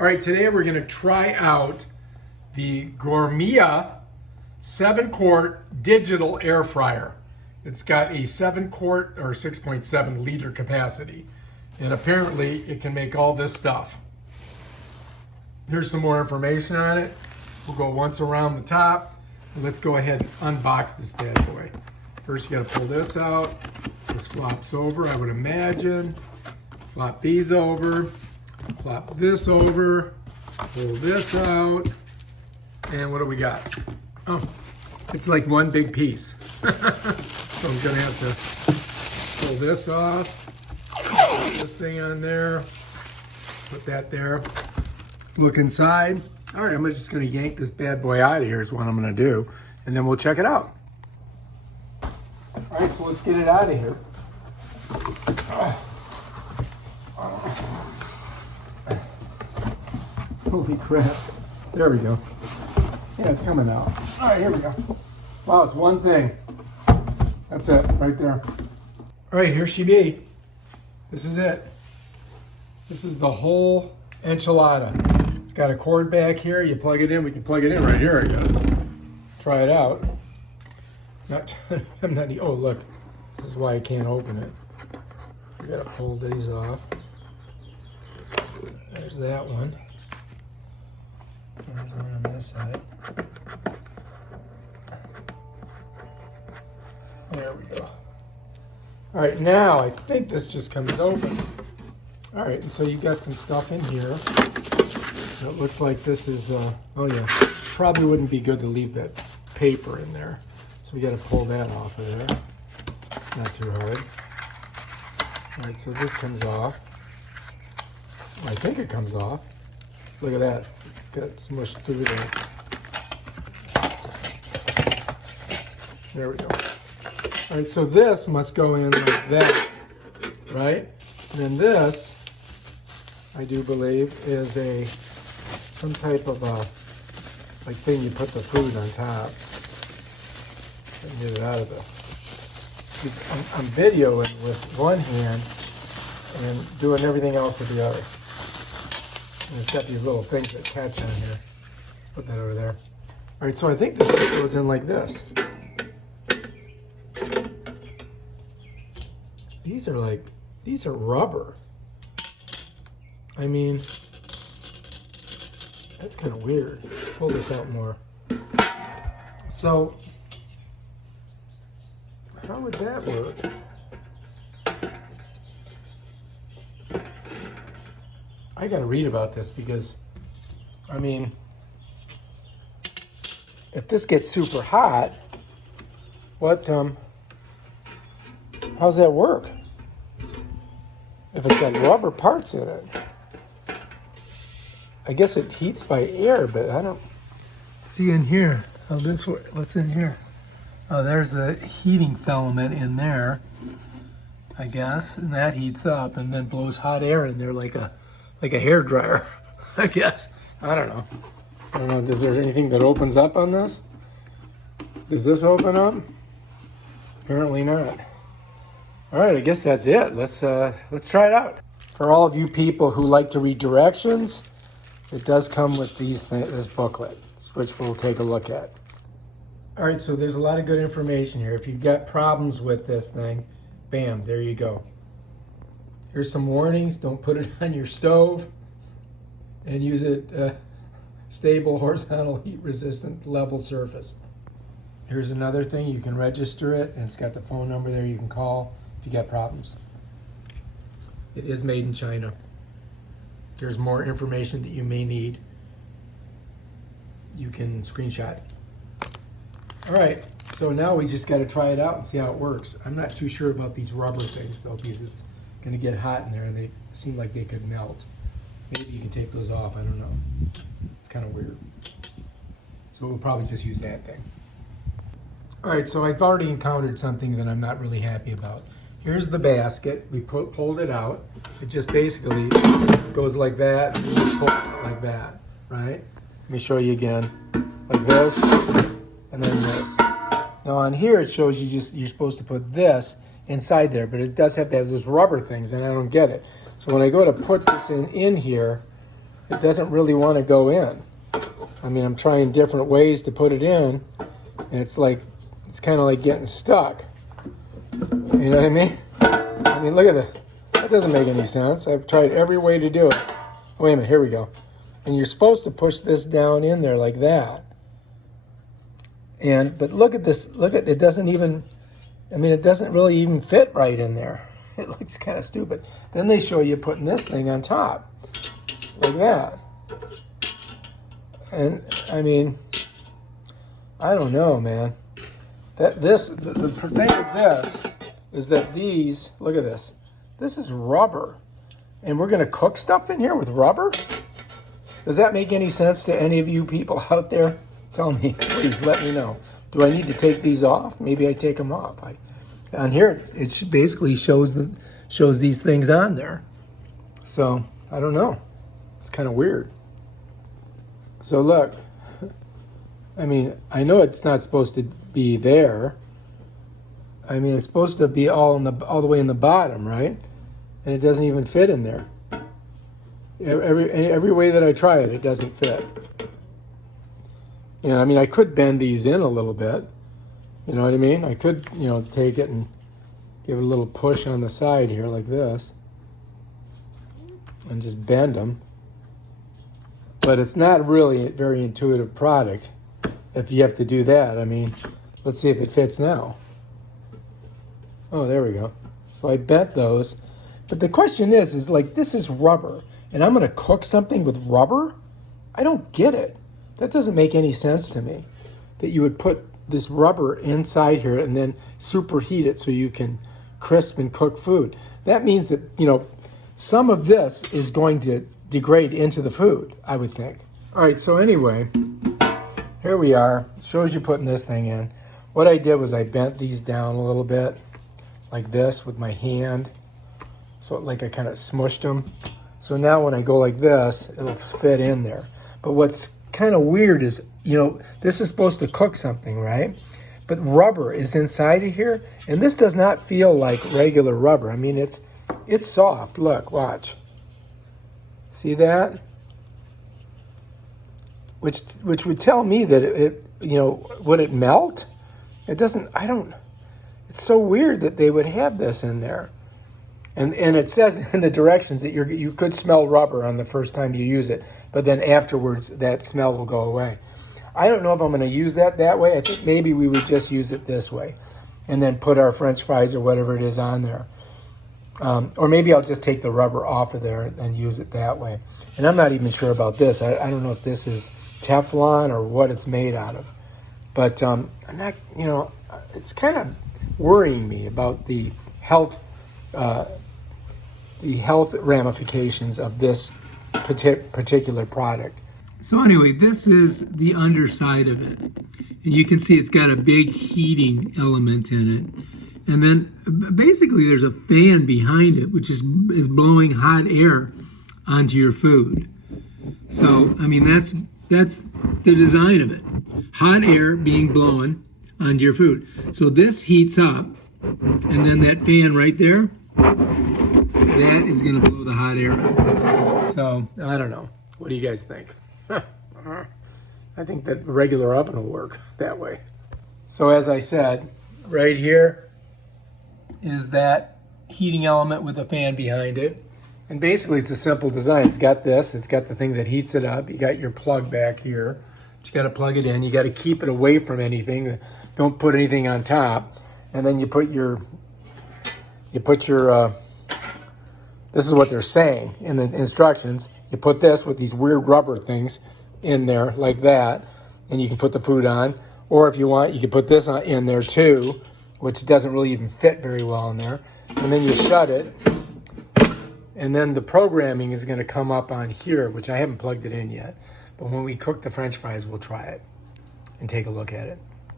All right, today we're gonna try out the Gourmia 7-quart digital air fryer. It's got a 7-quart or 6.7 liter capacity. And apparently it can make all this stuff. Here's some more information on it. We'll go once around the top. And let's go ahead and unbox this bad boy. First, you gotta pull this out. This flops over, I would imagine. Flop these over. Flop this over. Pull this out. And what do we got? Oh, it's like one big piece. So I'm gonna have to pull this off. Put this thing on there. Put that there. Let's look inside. All right, I'm just gonna yank this bad boy out of here is what I'm gonna do. And then we'll check it out. All right, so let's get it out of here. Holy crap. There we go. Yeah, it's coming out. All right, here we go. Wow, it's one thing. That's it, right there. All right, here she be. This is it. This is the whole enchilada. It's got a cord back here. You plug it in. We can plug it in right here, I guess. Try it out. I'm not, oh, look. This is why I can't open it. We gotta pull these off. There's that one. There's one on this side. There we go. All right, now I think this just comes open. All right, and so you've got some stuff in here. It looks like this is, oh yeah, probably wouldn't be good to leave that paper in there. So we got to pull that off of there. It's not too hard. All right, so this comes off. I think it comes off. Look at that. It's got smushed through there. There we go. All right, so this must go in like that, right? And then this, I do believe, is some type of a like thing you put the food on top and get it out of the. I'm videoing with one hand and doing everything else with the other. And it's got these little things that catch on here. Let's put that over there. All right, so I think this just goes in like this. These are rubber. I mean, that's kind of weird. Pull this out more. So, how would that work? I gotta read about this because, I mean, if this gets super hot, how's that work? If it's got rubber parts in it. I guess it heats by air, but I don't see in here. Oh, what's in here? Oh, there's the heating filament in there, I guess, and that heats up and then blows hot air in there like a hair dryer, I guess. I don't know. Is there anything that opens up on this? Does this open up? Apparently not. All right, I guess that's it. Let's try it out. For all of you people who like to read directions, it does come with this booklet, which we'll take a look at. All right, so there's a lot of good information here. If you've got problems with this thing, bam, there you go. Here's some warnings. Don't put it on your stove and use it stable, horizontal, heat-resistant, level surface. Here's another thing. You can register it, and it's got the phone number there you can call if you got problems. It is made in China. There's more information that you may need. You can screenshot. All right, so now we just got to try it out and see how it works. I'm not too sure about these rubber things though, because it's going to get hot in there and they seem like they could melt. Maybe you can take those off, I don't know. It's kind of weird. So we'll probably just use that thing. All right, so I've already encountered something that I'm not really happy about. Here's the basket. We pulled it out. It just basically goes like that, and you just pull it like that, right? Let me show you again. Like this, and then this. Now on here it shows you're supposed to put this inside there, but it does have to have those rubber things, and I don't get it. So when I go to put this in here, it doesn't really want to go in. I mean, I'm trying different ways to put it in, and it's kind of like getting stuck. You know what I mean? I mean, look at that doesn't make any sense. I've tried every way to do it. Wait a minute, here we go. And you're supposed to push this down in there like that. But look at this, it doesn't even, I mean, it doesn't really even fit right in there. It looks kind of stupid. Then they show you putting this thing on top, like that. And I mean, I don't know, man. The thing with this is that these, look at this. This is rubber. And we're going to cook stuff in here with rubber? Does that make any sense to any of you people out there? Tell me, please let me know. Do I need to take these off? Maybe I take them off. On here, it basically shows these things on there. So, I don't know. It's kind of weird. So look, I mean, I know it's not supposed to be there. I mean, it's supposed to be all the way in the bottom, right? And it doesn't even fit in there. Every way that I try it, it doesn't fit. You know, I mean, I could bend these in a little bit. You know what I mean? I could, take it and give it a little push on the side here like this. And just bend them. But it's not really a very intuitive product if you have to do that. I mean, let's see if it fits now. Oh, there we go. So I bent those. But the question is like, this is rubber, and I'm going to cook something with rubber? I don't get it. That doesn't make any sense to me, that you would put this rubber inside here and then superheat it so you can crisp and cook food. That means that, some of this is going to degrade into the food, I would think. All right, so anyway, here we are. It shows you putting this thing in. What I did was I bent these down a little bit, like this with my hand. So like I kind of smushed them. So now when I go like this, it'll fit in there. But what's kind of weird is, this is supposed to cook something, right? But rubber is inside of here, and this does not feel like regular rubber. I mean, it's soft. Look, watch. See that? Which would tell me that it would it melt? It doesn't. It's so weird that they would have this in there. And it says in the directions that you could smell rubber on the first time you use it, but then afterwards that smell will go away. I don't know if I'm going to use that way. I think maybe we would just use it this way and then put our French fries or whatever it is on there. Or maybe I'll just take the rubber off of there and use it that way. And I'm not even sure about this. I don't know if this is Teflon or what it's made out of. But I'm not, it's kind of worrying me about the health ramifications of this particular product. So anyway, this is the underside of it. And you can see it's got a big heating element in it. And then basically there's a fan behind it, which is blowing hot air onto your food. So, I mean, that's the design of it. Hot air being blown onto your food. So this heats up, and then that fan right there, that is going to blow the hot air out. So, I don't know. What do you guys think? I think that a regular oven will work that way. So as I said, right here is that heating element with a fan behind it. And basically it's a simple design. It's got this, it's got the thing that heats it up. You got your plug back here. You got to plug it in. You got to keep it away from anything. Don't put anything on top. And then you put your this is what they're saying in the instructions. You put this with these weird rubber things in there like that, and you can put the food on. Or if you want, you can put this in there too, which doesn't really even fit very well in there. And then you shut it. And then the programming is going to come up on here, which I haven't plugged it in yet. But when we cook the French fries, we'll try it and take a look at it.